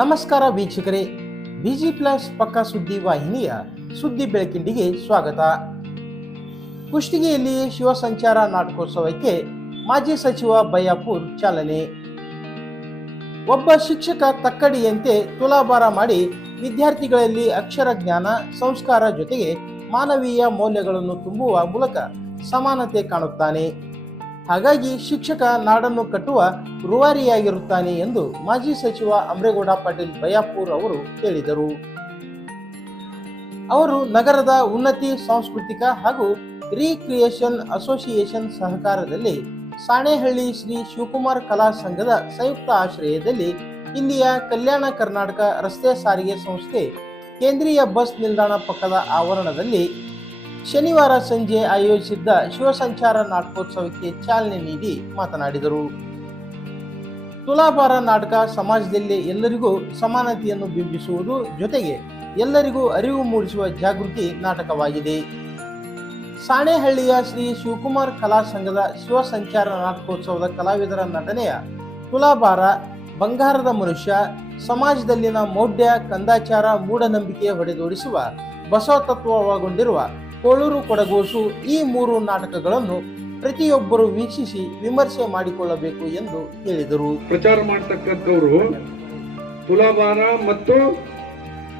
ನಮಸ್ಕಾರ ವೀಕ್ಷಕರೇ, busy plus ಪಕ್ಕ ಸುದ್ದಿ ವಾಹಿನಿಯ ಸುದ್ದಿ ಬೆಳಕಿಂಡಿಗೆ ಸ್ವಾಗತ. ಕುಷ್ಟಗಿಯಲ್ಲಿ ಶಿವಸಂಚಾರ ನಾಟಕೋತ್ಸವಕ್ಕೆ ಮಾಜಿ ಸಚಿವ ಬಯ್ಯಾಪುರ್ ಚಾಲನೆ. ಒಬ್ಬ ಶಿಕ್ಷಕ ತಕ್ಕಡಿಯಂತೆ ತುಲಾಭಾರ ಮಾಡಿ ವಿದ್ಯಾರ್ಥಿಗಳಲ್ಲಿ ಅಕ್ಷರ ಜ್ಞಾನ, ಸಂಸ್ಕಾರ ಜೊತೆಗೆ ಮಾನವೀಯ ಮೌಲ್ಯಗಳನ್ನು ತುಂಬುವ ಮೂಲಕ ಸಮಾನತೆ ಕಾಣುತ್ತಾನೆ. ಹಾಗಾಗಿ ಶಿಕ್ಷಕ ನಾಡನ್ನು ಕಟ್ಟುವ ರುವಾರಿಯಾಗಿರುತ್ತಾನೆ ಎಂದು ಮಾಜಿ ಸಚಿವ ಅಮ್ರೇಗೌಡ ಪಾಟೀಲ್ ಬಯಾಪುರ್ ಅವರು ಹೇಳಿದರು. ಅವರು ನಗರದ ಉನ್ನತಿ ಸಾಂಸ್ಕೃತಿಕ ಹಾಗೂ ರೀಕ್ರಿಯೇಷನ್ ಅಸೋಸಿಯೇಷನ್ ಸಹಕಾರದಲ್ಲಿ ಸಾಣೆಹಳ್ಳಿ ಶ್ರೀ ಶಿವಕುಮಾರ್ ಕಲಾ ಸಂಘದ ಸಂಯುಕ್ತ ಆಶ್ರಯದಲ್ಲಿ ಇಲ್ಲಿಯ ಕಲ್ಯಾಣ ಕರ್ನಾಟಕ ರಸ್ತೆ ಸಾರಿಗೆ ಸಂಸ್ಥೆ ಕೇಂದ್ರೀಯ ಬಸ್ ನಿಲ್ದಾಣ ಪಕ್ಕದ ಆವರಣದಲ್ಲಿ ಶನಿವಾರ ಸಂಜೆ ಆಯೋಜಿಸಿದ್ದ ಶಿವಸಂಚಾರ ನಾಟಕೋತ್ಸವಕ್ಕೆ ಚಾಲನೆ ನೀಡಿ ಮಾತನಾಡಿದರು. ತುಲಾಭಾರ ನಾಟಕ ಸಮಾಜದಲ್ಲಿ ಎಲ್ಲರಿಗೂ ಸಮಾನತೆಯನ್ನು ಬಿಂಬಿಸುವುದು ಜೊತೆಗೆ ಎಲ್ಲರಿಗೂ ಅರಿವು ಮೂಡಿಸುವ ಜಾಗೃತಿ ನಾಟಕವಾಗಿದೆ. ಸಾಣೆಹಳ್ಳಿಯ ಶ್ರೀ ಶಿವಕುಮಾರ್ ಕಲಾ ಸಂಘದ ಶಿವಸಂಚಾರ ನಾಟಕೋತ್ಸವದ ಕಲಾವಿದರ ನಟನೆಯ ತುಲಾಭಾರ, ಬಂಗಾರದ ಮನುಷ್ಯ, ಸಮಾಜದಲ್ಲಿನ ಮೌಢ್ಯ, ಕಂದಾಚಾರ, ಮೂಢನಂಬಿಕೆ ಹೊಡೆದೋಡಿಸುವ ಬಸವ ತತ್ವವಾಗಿರುವ ಕೋಳೂರು ಕೊಡಗೋಸು ಈ ಮೂರು ನಾಟಕಗಳನ್ನು ಪ್ರತಿಯೊಬ್ಬರು ವೀಕ್ಷಿಸಿ ವಿಮರ್ಶೆ ಮಾಡಿಕೊಳ್ಳಬೇಕು ಎಂದು ಹೇಳಿದರು. ಪ್ರಚಾರ ಮಾಡತಕ್ಕಂಥವರು ತುಲಾಭಾರ ಮತ್ತು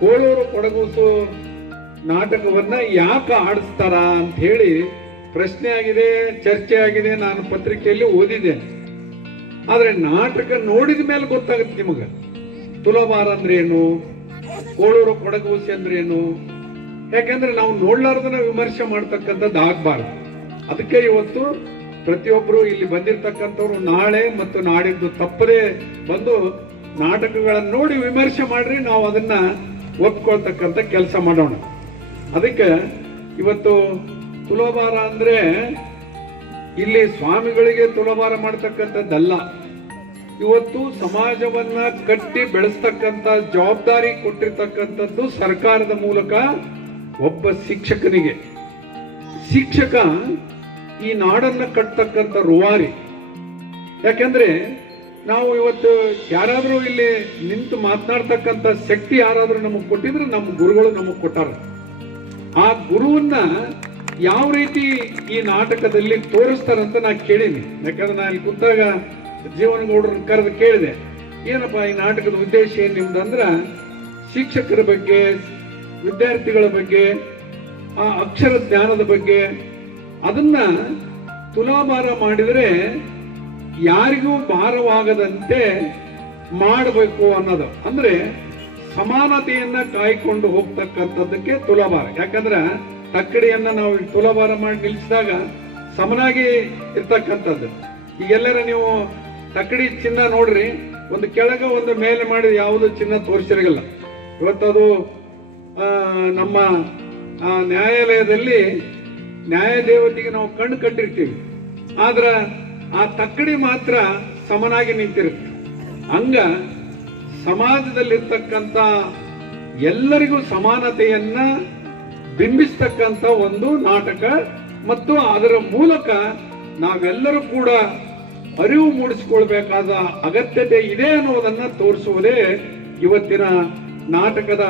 ಕೋಳೂರು ಕೊಡಗೂಸು ನಾಟಕವನ್ನ ಯಾಕೆ ಆಡಿಸ್ತಾರ ಅಂತ ಹೇಳಿ ಪ್ರಶ್ನೆ ಆಗಿದೆ ಚರ್ಚೆ ಆಗಿದೆ ನಾನು ಪತ್ರಿಕೆಯಲ್ಲಿ ಓದಿದ್ದೇನೆ. ಆದರೆ ನಾಟಕ ನೋಡಿದ ಮೇಲೆ ಗೊತ್ತಾಗುತ್ತೆ ನಿಮಗೆ. ತುಲಾಭಾರ ಅಂದ್ರೆ ಏನು ಕೋಳೂರು ಕೊಡಗೂಸು ಅಂದ್ರೆ ಏನು ಯಾಕಂದ್ರೆ ನಾವು ನೋಡ್ಲಾರ್ದನ್ನ ವಿಮರ್ಶೆ ಮಾಡ್ತಕ್ಕಂಥದ್ದು ಆಗ್ಬಾರ್ದು. ಅದಕ್ಕೆ ಇವತ್ತು ಪ್ರತಿಯೊಬ್ಬರು ಇಲ್ಲಿ ಬಂದಿರತಕ್ಕಂಥವ್ರು ನಾಳೆ ಮತ್ತು ನಾಡಿದ್ದು ತಪ್ಪದೇ ಬಂದು ನಾಟಕಗಳನ್ನು ನೋಡಿ ವಿಮರ್ಶೆ ಮಾಡ್ರಿ, ನಾವು ಅದನ್ನ ಒಪ್ಕೊಳ್ತಕ್ಕಂಥ ಕೆಲಸ ಮಾಡೋಣ. ಅದಕ್ಕೆ ಇವತ್ತು ತುಲಭಾರ ಅಂದ್ರೆ ಇಲ್ಲಿ ಸ್ವಾಮಿಗಳಿಗೆ ತುಲಭಾರ ಮಾಡ್ತಕ್ಕಂಥದ್ದಲ್ಲ. ಇವತ್ತು ಸಮಾಜವನ್ನ ಕಟ್ಟಿ ಬೆಳೆಸ್ತಕ್ಕಂಥ ಜವಾಬ್ದಾರಿ ಕೊಟ್ಟಿರ್ತಕ್ಕಂಥದ್ದು ಸರ್ಕಾರದ ಮೂಲಕ ಒಬ್ಬ ಶಿಕ್ಷಕನಿಗೆ. ಶಿಕ್ಷಕ ಈ ನಾಡನ್ನು ಕಟ್ತಕ್ಕಂಥ ರುವಾರಿ. ಯಾಕೆಂದ್ರೆ ನಾವು ಇವತ್ತು ಯಾರಾದರೂ ಇಲ್ಲಿ ನಿಂತು ಮಾತನಾಡ್ತಕ್ಕಂಥ ಶಕ್ತಿ ಯಾರಾದರೂ ನಮಗೆ ಕೊಟ್ಟಿದ್ರೆ ನಮ್ಮ ಗುರುಗಳು ನಮಗೆ ಕೊಟ್ಟಾರ. ಆ ಗುರುವನ್ನ ಯಾವ ರೀತಿ ಈ ನಾಟಕದಲ್ಲಿ ತೋರಿಸ್ತಾರಂತ ನಾ ಕೇಳೀನಿ. ಯಾಕಂದ್ರೆ ನಾನು ಇಲ್ಲಿ ಕೂತಾಗ ಜೀವನಗೌಡರನ್ನ ಕರೆದು ಕೇಳಿದೆ. ಏನಪ್ಪ ಈ ನಾಟಕದ ಉದ್ದೇಶ ಏನ್ ನಿಮ್ದಂದ್ರ ಶಿಕ್ಷಕರ ಬಗ್ಗೆ ವಿದ್ಯಾರ್ಥಿಗಳ ಬಗ್ಗೆ, ಆ ಅಕ್ಷರ ಜ್ಞಾನದ ಬಗ್ಗೆ ಅದನ್ನ ತುಲಾಭಾರ ಮಾಡಿದರೆ ಯಾರಿಗೂ ಭಾರವಾಗದಂತೆ ಮಾಡಬೇಕು ಅನ್ನೋದು. ಅಂದ್ರೆ ಸಮಾನತೆಯನ್ನ ಕಾಯ್ಕೊಂಡು ಹೋಗ್ತಕ್ಕಂಥದ್ದಕ್ಕೆ ತುಲಾಭಾರ. ಯಾಕಂದ್ರೆ ತಕ್ಕಡಿಯನ್ನ ನಾವು ತುಲಾಭಾರ ಮಾಡಿ ನಿಲ್ಲಿಸಿದಾಗ ಸಮನಾಗಿ ಇರ್ತಕ್ಕಂಥದ್ದು. ಈಗೆಲ್ಲರ ನೀವು ತಕ್ಕಡಿ ಚಿನ್ನ ನೋಡ್ರಿ, ಒಂದು ಕೆಳಗೆ ಒಂದು ಮೇಲೆ ಮಾಡಿ ಯಾವುದು ಚಿನ್ನ ತೋರಿಸಿರಗಲ್ಲ ಇವತ್ತದು ನಮ್ಮ ನ್ಯಾಯಾಲಯದಲ್ಲಿ ನ್ಯಾಯದೇವತೆಗೆ ನಾವು ಕಣ್ಣು ಕಟ್ಟಿರ್ತೀವಿ ಆದ್ರೆ ಆ ತಕ್ಕಡಿ ಮಾತ್ರ ಸಮನಾಗಿ ನಿಂತಿರುತ್ತೆ. ಹಂಗ ಸಮಾಜದಲ್ಲಿರ್ತಕ್ಕಂಥ ಎಲ್ಲರಿಗೂ ಸಮಾನತೆಯನ್ನ ಬಿಂಬಿಸ್ತಕ್ಕಂಥ ಒಂದು ನಾಟಕ ಮತ್ತು ಅದರ ಮೂಲಕ ನಾವೆಲ್ಲರೂ ಕೂಡ ಅರಿವು ಮೂಡಿಸಿಕೊಳ್ಬೇಕಾದ ಅಗತ್ಯತೆ ಇದೆ ಅನ್ನೋದನ್ನ ತೋರಿಸುವುದೇ ಇವತ್ತಿನ ನಾಟಕದ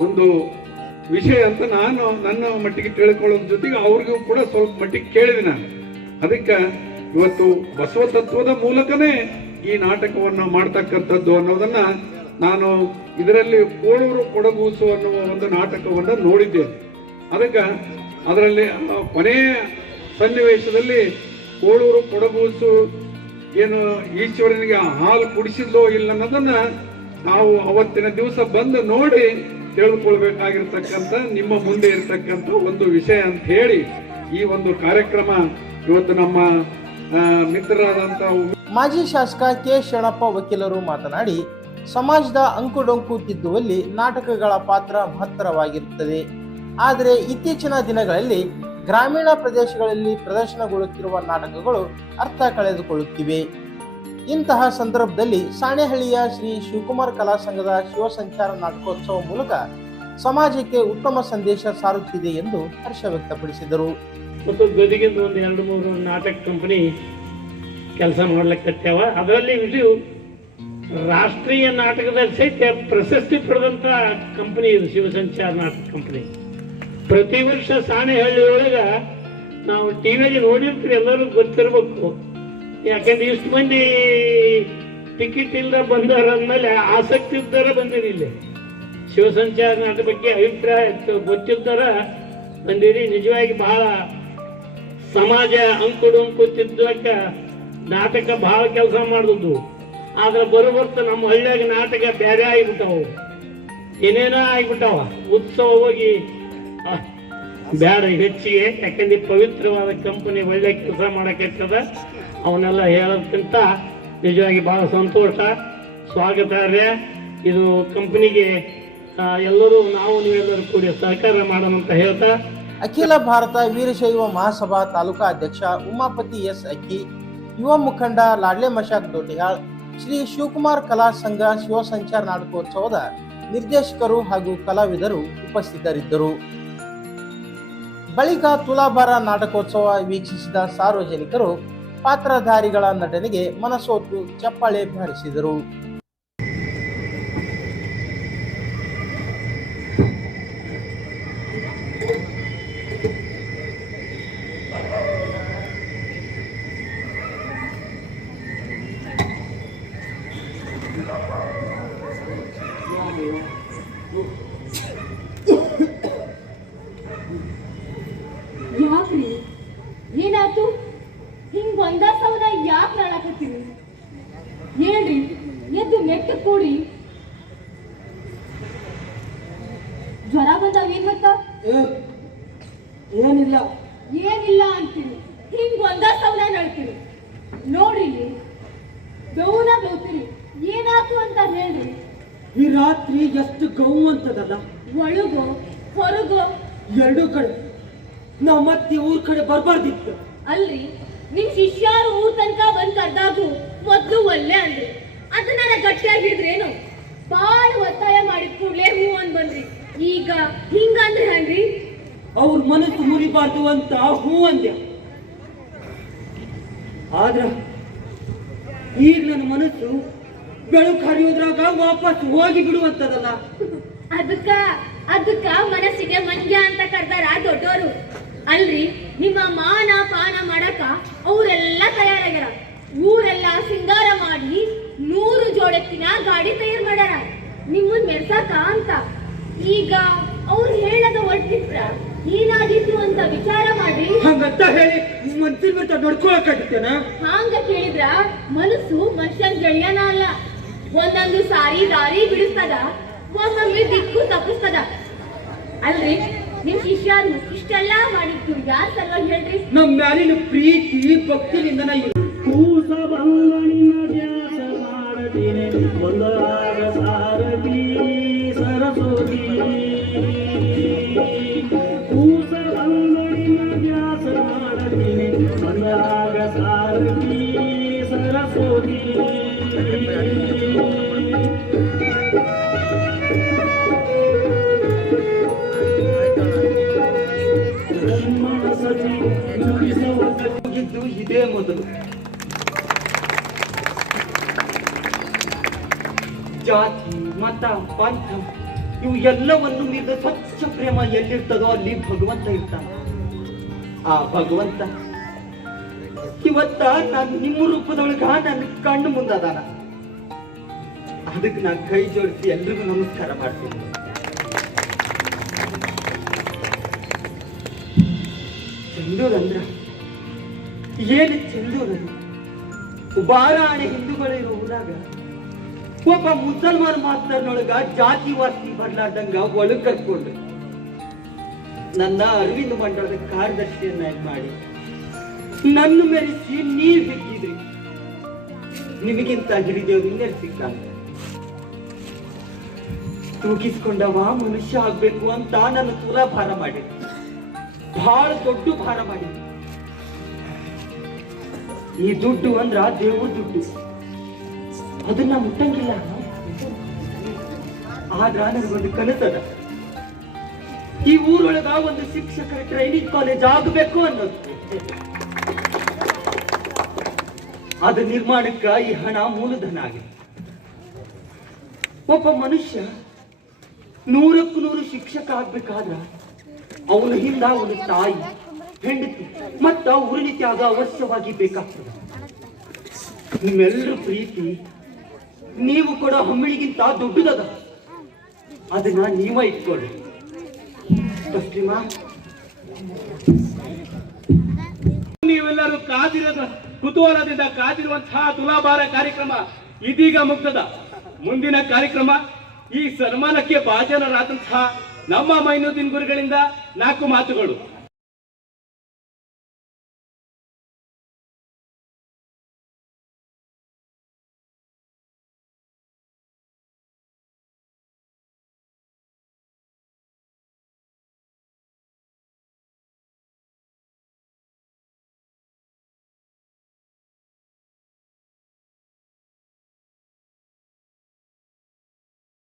ಒಂದು ವಿಷಯ ಅಂತ ನಾನು ನನ್ನ ಮಟ್ಟಿಗೆ ತಿಳ್ಕೊಳ್ಳೋದ್ರ ಜೊತೆಗೆ ಅವ್ರಿಗೂ ಕೂಡ ಸ್ವಲ್ಪ ಮಟ್ಟಿಗೆ ಕೇಳಿದೆ ನಾನು. ಅದಕ್ಕೆ ಇವತ್ತು ಬಸವ ತತ್ವದ ಮೂಲಕನೇ ಈ ನಾಟಕವನ್ನು ಮಾಡ್ತಕ್ಕಂಥದ್ದು ಅನ್ನೋದನ್ನ ನಾನು ಇದರಲ್ಲಿ ಕೋಳೂರು ಕೊಡಗೂಸು ಅನ್ನುವ ಒಂದು ನಾಟಕವನ್ನು ನೋಡಿದ್ದೇನೆ ಅದಕ್ಕೆ ಅದರಲ್ಲಿ ಕೊನೆಯ ಸನ್ನಿವೇಶದಲ್ಲಿ ಕೋಳೂರು ಕೊಡಗೂಸು ಏನು ಈಶ್ವರನಿಗೆ ಹಾಲು ಕುಡಿಸಿದ್ದೋ ಇಲ್ಲ ಅನ್ನೋದನ್ನ ನಾವು ಅವತ್ತಿನ ದಿವಸ ಬಂದು ನೋಡಿ ತಿಳ್ಕೊಳ್ಬೇಕಾಗಿರ್ತಕ್ಕಂಥ ನಿಮ್ಮ ಮುಂದೆ ಇರತಕ್ಕಂಥ ಒಂದು ವಿಷಯ ಅಂತ ಹೇಳಿ ಈ ಒಂದು ಕಾರ್ಯಕ್ರಮ ಇವತ್ತು ನಮ್ಮ ಮಿತ್ರರಾದಂಥ ಮಾಜಿ ಶಾಸಕ ಕೆ ಶರಣಪ್ಪ ವಕೀಲರು ಮಾತನಾಡಿ, ಸಮಾಜದ ಅಂಕುಡೊಂಕು ತಿದ್ದುವಲ್ಲಿ ನಾಟಕಗಳ ಪಾತ್ರ ಮಹತ್ತರವಾಗಿರುತ್ತದೆ. ಆದರೆ ಇತ್ತೀಚಿನ ದಿನಗಳಲ್ಲಿ ಗ್ರಾಮೀಣ ಪ್ರದೇಶಗಳಲ್ಲಿ ಪ್ರದರ್ಶನಗೊಳ್ಳುತ್ತಿರುವ ನಾಟಕಗಳು ಅರ್ಥ ಕಳೆದುಕೊಳ್ಳುತ್ತಿವೆ. ಇಂತಹ ಸಂದರ್ಭದಲ್ಲಿ ಸಾಣೆಹಳ್ಳಿಯ ಶ್ರೀ ಶಿವಕುಮಾರ್ ಕಲಾ ಸಂಘದ ಶಿವಸಂಚಾರ ನಾಟಕೋತ್ಸವ ಮೂಲಕ ಸಮಾಜಕ್ಕೆ ಉತ್ತಮ ಸಂದೇಶ ಸಾರುತ್ತಿದೆ ಎಂದು ಹರ್ಷ ವ್ಯಕ್ತಪಡಿಸಿದರು. ಮತ್ತು ಗದಿಗಿಂದ ಒಂದು ಎರಡು ಮೂರು ನಾಟಕ ಕಂಪನಿ ಕೆಲಸ ಮಾಡ್ಲಿಕ್ಕೆ ಅದರಲ್ಲಿ ಇದು ರಾಷ್ಟ್ರೀಯ ನಾಟಕದಲ್ಲಿ ಸಹಿತ ಪ್ರಶಸ್ತಿ ಪಡೆದಂತ ಕಂಪನಿ ಇದು ಶಿವಸಂಚಾರ ನಾಟಕ ಕಂಪನಿ ಪ್ರತಿ ವರ್ಷ ಸಾಣೆಹಳ್ಳಿ ಒಳಗ ನಾವು ಟಿವಿಯಲ್ಲಿ ನೋಡಿರ್ತೀವಿ ಎಲ್ಲರೂ ಗೊತ್ತಿರ್ಬೇಕು. ಯಾಕಂದ್ರೆ ಇಷ್ಟು ಮಂದಿ ಟಿಕೆಟ್ ಇಲ್ಲದ ಬಂದಾರ ಅಂದಮೇಲೆ ಆಸಕ್ತಿ ಇದ್ದಾರ ಬಂದಿರಿ ಇಲ್ಲಿ. ಶಿವಸಂಚಾರ ನಾಟಕ ಬಗ್ಗೆ ಅಭಿಪ್ರಾಯ ಗೊತ್ತಿದ್ದಾರ ಬಂದಿರಿ. ನಿಜವಾಗಿ ಬಹಳ ಸಮಾಜ ಅಂಕುಡು ಅಂಕು ನಾಟಕ ಬಹಳ ಕೆಲಸ ಮಾಡಿದ್ದು ಆದ್ರೆ ಬರೋಬರ್ತ ನಮ್ಮ ಹಳ್ಳಿಯಾಗ ನಾಟಕ ಬೇರೆ ಆಗಿಬಿಟ್ಟವು. ಏನೇನೋ ಆಗಿಬಿಟ್ಟಾವ. ಉತ್ಸವ ಹೋಗಿ ಬೇಡ ಹೆಚ್ಚಿಗೆ. ಯಾಕಂದ್ರೆ ಪವಿತ್ರವಾದ ಕಂಪನಿ, ಒಳ್ಳೆ ಕೆಲಸ ಮಾಡಕ್ಕಿರ್ತದ ಅವನ್ನೆಲ್ಲ ಹೇಳೋದಕ್ಕಿಂತ ನಿಜವಾಗಿ ಭಾಳ ಸಂತೋಷ ಸ್ವಾಗತಾರ್ಯ ಇದು ಕಂಪನಿಗೆ ಎಲ್ಲರೂ ನಾವು ನೀವೆಲ್ಲರೂ ಕೂಡಿ ಸಹಕಾರ ಮಾಡೋಣ ಅಂತ ಹೇಳ್ತಾ. ಅಖಿಲ ಭಾರತ ವೀರಶೈವ ಮಹಾಸಭಾ ತಾಲೂಕಾ ಅಧ್ಯಕ್ಷ ಉಮಾಪತಿ ಎಸ್ ಅಕ್ಕಿ, ಯುವ ಮುಖಂಡ ಲಾಡ್ಲೆ ಮಶಾಕ್ ದೊಡ್ಡಿಯಾಳ್ ಶ್ರೀ ಶಿವಕುಮಾರ್ ಕಲಾ ಸಂಘ ಶಿವಸಂಚಾರ ನಾಟಕೋತ್ಸವದ ನಿರ್ದೇಶಕರು ಹಾಗೂ ಕಲಾವಿದರು ಉಪಸ್ಥಿತರಿದ್ದರು. ಬಳಿಕ ತುಲಾಭಾರ ನಾಟಕೋತ್ಸವ ವೀಕ್ಷಿಸಿದ ಸಾರ್ವಜನಿಕರು ಪಾತ್ರಧಾರಿಗಳ ನಟನೆಗೆ ಮನಸೋತು ಚಪ್ಪಾಳೆ ಬಾರಿಸಿದರು ಯಾಕ್ರಿ ಏನಾಯ್ತು ಹಿಂಗ್ ಒಂದ ಸವನ ಯಾಕೆ ನಾಳಕತ್ತೀರಿ ಹೇಳ್ರಿ ಎದ್ದು ನೆಟ್ಟು ಕೂಡಿ ಜ್ವರ ಬಂದಾಗ ಏನ್ ಮತ್ತ ಏನಿಲ್ಲ. ಏನಿಲ್ಲ ಅಂತೀರಿ. ಹಿಂಗ್ ಒಂದ ಸವನ ನಡ್ತೀರಿ. ನೋಡ್ರಿ ಇಲ್ಲಿ ಗೌನ ಗೌತೀರಿ ಏನಾಯ್ತು ಅಂತ ಹೇಳ್ರಿ. ಈ ರಾತ್ರಿ ಎಷ್ಟು ಗೌ ಅಂತದಲ್ಲ? ಒಳಗೋ ಹೊರಗೋ? ಎರಡು ಕಡೆ. ನಾವ್ ಮತ್ತೆ ಊರ್ ಕಡೆ ಬರ್ಬಾರ್ದಿತ್ತು. ಅಲ್ರಿ ನಿಮ್ ಶಿಷ್ಯಾರು ಊರ್ ತನಕ ಬಂದ್ ಕರ್ದಾಗು ಮೊದ್ಲು ಒಲ್ಲೆ ಅಂದ್ರಿ. ಅದನ್ನ ಗಟ್ಟಿಯಾಗಿ ಹಿಡಿದ್ರೇನು? ಬಾಳ ಒತ್ತಾಯ ಮಾಡಿದ ಕೂಡಲೇ ಹೂ ಅಂದ್ ಬಂದ್ರಿ. ಈಗ ಹಿಂಗಂದ್ರೆ ಹೆಂಗ್ರಿ ಅವ್ರ ಮನಸ್ಸು ಮುರಿಬಾರ್ದು ಅಂತ ಹೂ ಅಂದ್ಯ ಆದ್ರ ಈಗ ನನ್ನ ಮನಸ್ಸು ಬೆಳಕು ಹರಿಯೋದ್ರಾಗ ವಾಪಸ್ ಹೋಗಿ ಬಿಡುವಂತದಲ್ಲ. ಅದಕ್ಕ ಅದಕ್ಕ ಮನಸ್ಸಿಗೆ ಮಂಗ್ಯ ಅಂತ ಕರ್ದಾರ ದೊಡ್ಡೋರು. ಅಲ್ರಿ ನಿಮ್ಮ ಮಾನ ಪಾನ ಮಾಡಕ ಅವರೆಲ್ಲ ತಯಾರಾಗ್ಯಾರ. ಊರೆಲ್ಲ ಸಿಂಗಾರ ಮಾಡಿ ನೂರು ಜೋಡೆತ್ತಿನ ಗಾಡಿ ತಯಾರು ಮಾಡ್ಯಾರ. ನಿಮ್ಮನ್ ಮೆರ್ಸಾಕ ಅಂತ. ಈಗ ಅವ್ರು ಹೇಳದ ಹೊರಟಿದ್ರ ಏನಾಗಿತ್ತು ಅಂತ ವಿಚಾರ ಮಾಡಿ. ಹಂಗಂತ ಹೇಳಿ ಮನ್ಸಿನ ಬರ್ತ ನೋಡ್ಕೊಳಕಾಗಿತ್ತೇನ ಹಾಂಗ ಕೇಳಿದ್ರ ಮನಸ್ಸು ಮನುಷ್ಯನ್ ಗೆಳೆಯನ ಅಲ್ಲ. ಒಂದೊಂದು ಸಾರಿ ದಾರಿ ಬಿಡಿಸ್ತದ ಒಂದೊಮ್ಮೆ ದಿಕ್ಕು ತಪ್ಪಿಸ್ತದ. ಅಲ್ರಿ ನಿಮ್ ಶಿಷ್ಯರು ಇಷ್ಟೆಲ್ಲಾ ಮಾಡಿದ್ದು ಯಾರ್ ಸಲುವಾಗಿ ಹೇಳ್ರಿ? ನಮ್ ಮ್ಯಾಲಿನ ಪ್ರೀತಿ ಭಕ್ತಿನಿಂದ ಇವ್- ಕೂಸ ಬಂಗಣಿನ ಜಾತಿ, ಮತ, ಪಂಥ, ಇವು ಎಲ್ಲವನ್ನು ಮೀರಿದ ಸ್ವಚ್ಛ ಪ್ರೇಮ ಎಲ್ಲಿರ್ತದೋ ಅಲ್ಲಿ ಭಗವಂತ ಇರ್ತಾನ. ಆ ಭಗವಂತ ಇವತ್ತ ನಾನು ನಿಮ್ಮ ರೂಪದೊಳಗ ನನ್ನ ಕಣ್ಣು ಮುಂದದಾನ. ಅದಕ್ಕೆ ನಾನು ಕೈ ಜೋಡಿಸಿ ಎಲ್ರಿಗೂ ನಮಸ್ಕಾರ ಮಾಡ್ತೀನಿ. ಚಂದೂರ್ ಅಂದ್ರ ಏನು ಚೆಂದೂರ್ ಬಾರಾಣೆ ಹಿಂದೂಗಳಿರೋ ಊರಾಗ ಒಬ್ಬ ಮುಸಲ್ಮಾನ್ ಮಾತ್ರನೊಳಗ ಜಾತಿ ವಾಸಿ ಬರ್ಲಾರ್ದಂಗ ಒಳಗ್ ಕರ್ಕೊಂಡು ನನ್ನ ಅರವಿಂದ ಮಂಡಳದ ಕಾರ್ಯದರ್ಶಿಯನ್ನ ಮಾಡಿ. ನನ್ನ ಮೆರೆಸಿ ನೀವ್ ಹಿಗ್ಗಿದ್ರಿ ನಿಮಗಿಂತ ಹಿರಿದೇವ್ರು ಇನ್ನೇ ಸಿಕ್ಕ ತೂಗಿಸ್ಕೊಂಡವ ಮನುಷ್ಯ ಆಗ್ಬೇಕು ಅಂತ ನನ್ನ ತುಲಾ ಭಾರ ಮಾಡಿ ಬಹಳ ದೊಡ್ಡ ಭಾರ ಮಾಡಿ ಈ ದುಡ್ಡು ಅಂದ್ರ ದೇವ್ರ ದುಡ್ಡು. ಅದನ್ನ ಮುಟ್ಟಂಗಿಲ್ಲ. ಆದ್ರ ನನಗೊಂದು ಕನಸದ. ಈ ಊರೊಳಗ ಒಂದು ಶಿಕ್ಷಕರ ಟ್ರೈನಿಂಗ್ ಕಾಲೇಜ್ ಆಗಬೇಕು ಅನ್ನೋದು. ಅದ ನಿರ್ಮಾಣಕ್ಕ ಈ ಹಣ ಮೂಲಧನ ಆಗಿದೆ. ಒಬ್ಬ ಮನುಷ್ಯ ನೂರಕ್ಕೂ ನೂರು ಶಿಕ್ಷಕ ಆಗ್ಬೇಕಾದ್ರ ಅವನ ಹಿಂದ ಅವನ ತಾಯಿ, ಹೆಂಡತಿ, ಮತ್ತ ಊರಿನ ತ್ಯಾಗ ಅವಶ್ಯವಾಗಿ ಬೇಕಾಗ್ತದೆ. ನಿಮ್ಮೆಲ್ಲರ ಪ್ರೀತಿ ನೀವು ಕೂಡ ಹಮ್ಮಿಳಿಗಿಂತ ದೊಡ್ಡದದ. ಅದನ್ನ ನೀವ ಇಟ್ಕೊಳ್ಳಿ ನೀವೆಲ್ಲರೂ ಕಾದಿರದ ಕುತೂಹಲದಿಂದ ಕಾದಿರುವಂತಹ ತುಲಾಭಾರ ಕಾರ್ಯಕ್ರಮ ಇದೀಗ ಮುಗ್ಧದ ಮುಂದಿನ ಕಾರ್ಯಕ್ರಮ ಈ ಸನ್ಮಾನಕ್ಕೆ ಭಾಜನರಾದಂತಹ ನಮ್ಮ ಮೈನುದ್ದೀನ್ ಗುರುಗಳಿಂದ ನಾಲ್ಕು ಮಾತುಗಳು.